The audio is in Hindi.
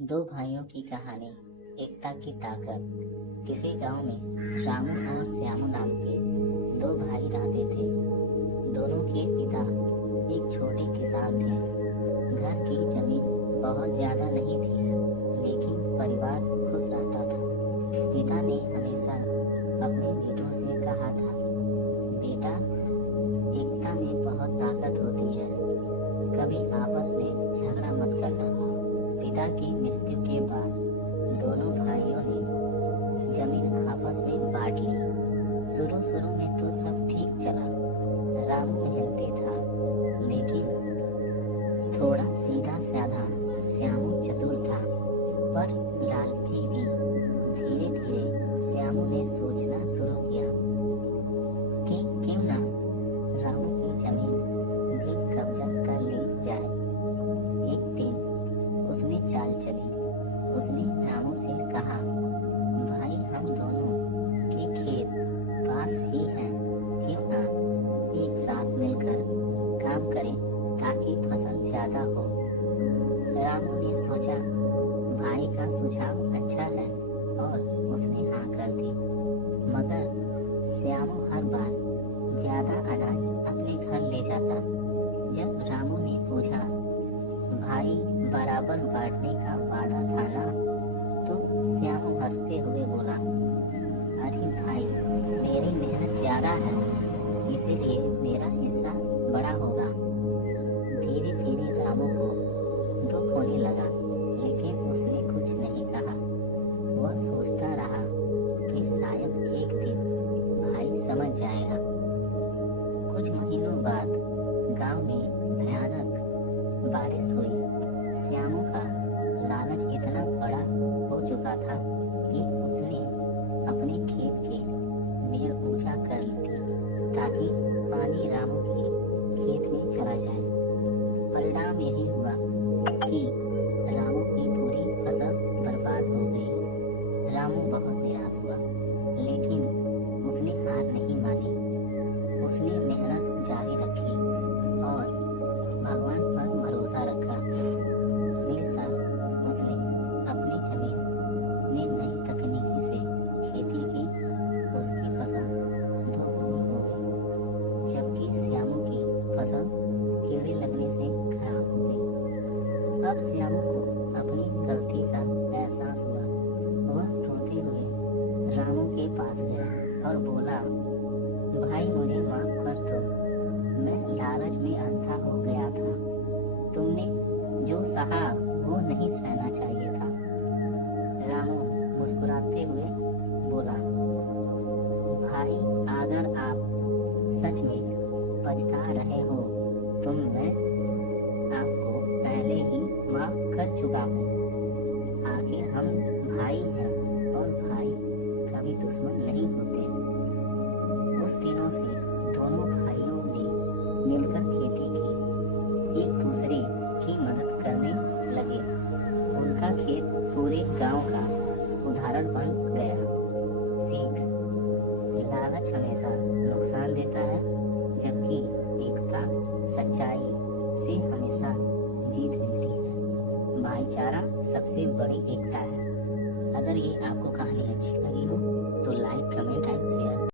दो भाइयों की कहानी। एकता की ताकत। किसी गांव में रामू और श्यामू नाम के दो भाई रहते थे। दोनों के पिता एक छोटे किसान थे। घर की जमीन बहुत ज्यादा नहीं थी, लेकिन परिवार खुश रहता था। पिता ने हमेशा अपने बेटों से कहा था, बेटा, एकता में बहुत ताकत होती है, कभी आपस में झगड़ा मत करना। पिता की मृत्यु के बाद दोनों भाइयों ने जमीन आपस में बांट ली। शुरू में तो सब ठीक चला। रामू मेहनती था, लेकिन थोड़ा सीधा साधा। श्यामू चतुर था, पर लालची भी। धीरे धीरे श्यामू ने सोचना शुरू किया कि क्यों ना रामू की जमीन भी कब्जा कर ली जाए। एक दिन उसने चाल चली। उसने रामू से कहा, भाई, हम दोनों के खेत पास ही हैं, क्यों ना एक साथ मिलकर काम करें ताकि फसल ज्यादा हो। रामू ने सोचा भाई का सुझाव अच्छा है और उसने हाँ कर दी। मगर श्यामू हर बार ज्यादा अनाज अपने घर ले जाता। जब रामू ने पूछा, भाई, बराबर बांटने का वादा था ना? तो श्यामू हंसते हुए बोला, अरे भाई, मेरी मेहनत ज्यादा है, इसीलिए मेरा हिस्सा बड़ा होगा। धीरे धीरे रामू को दुख होने लगा, लेकिन उसने कुछ नहीं कहा। वह सोचता रहा कि शायद एक दिन भाई समझ जाएगा। कुछ महीनों बाद गांव में भयानक बारिश हुई। श्यामू का लालच इतना बड़ा हो चुका था कि उसने अपने खेत के मेड़ ऊंचा कर दी ताकि पानी रामू के खेत में चला जाए। परिणाम यही हुआ कि रामू की पूरी फसल बर्बाद हो गई। रामू बहुत निराश हुआ, लेकिन उसने हार नहीं मानी। उसने मेहनत जारी रखी और भगवान पर भरोसा रखा। अगले साल उसने अपनी जमीन में नई तकनीकी से खेती की। उसकी फसल दोगुनी हो गई, जबकि श्यामू की फसल कीड़े लगने से खराब हो गई। अब श्यामू को अपनी गलती का एहसास हुआ। वह रोते हुए रामू के पास गया और बोला, भाई, मुझे माफ कर दो, मैं लालच में अंधा हो गया था। तुमने जो सहा वो नहीं सहना चाहिए था। रामू मुस्कुराते हुए बोला, भाई, अगर आप सच में पछता रहे हो तो मैं आपको पहले ही माफ कर चुका हूँ। आखिर हम भाई हैं और भाई कभी दुश्मन नहीं होते। उस दिनों से दोनों भाइयों ने मिलकर खेती की, एक दूसरे की मदद करने लगे। उनका खेत पूरे गांव का उदाहरण बन गया। सीख: लालच हमेशा नुकसान देता है, जबकि एकता, सच्चाई से हमेशा जीत मिलती है। भाईचारा सबसे बड़ी एकता है। अगर ये आपको कहानी अच्छी लगी हो तो लाइक, कमेंट एंड शेयर।